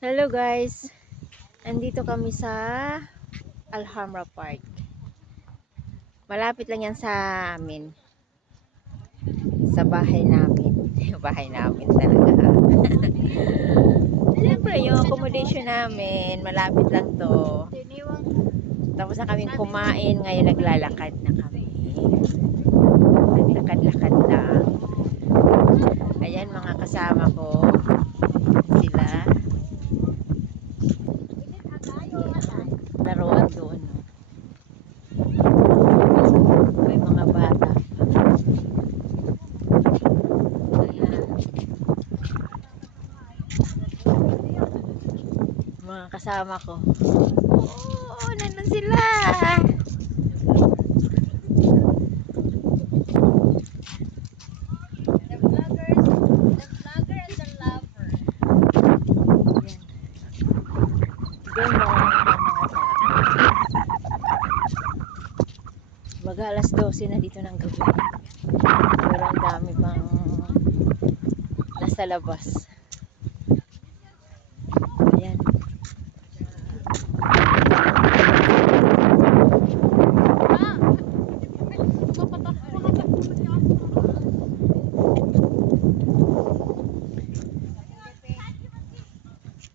Hello guys. Andito kami sa Alhambra Park. Malapit lang yan sa amin. Sa bahay namin. bahay namin talaga. Siyempre, yung accommodation namin, malapit lang to. Tapos na kaming kumain, ngayon naglalakad na kami. Naglakad-lakad lang. Ayan mga kasama ko. Sila. Laruan doon. May mga bata. Ayan. Mga kasama ko. Oo, nandun sila. The vloggers, Baga alas 12 na dito ng gabi. Pero ang dami pang nasa labas. Ayan.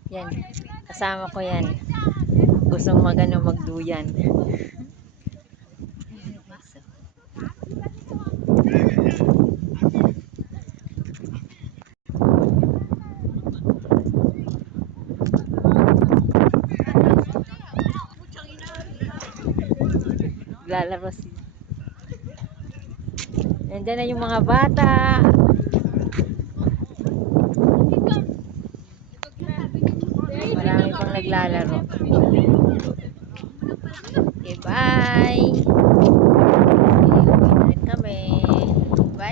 Yan. Kasama ko yan. Gustong magano magduyan. Lalaro sila. Nandyan na yung mga bata. Marami pang naglalaro. Okay, bye!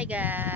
这个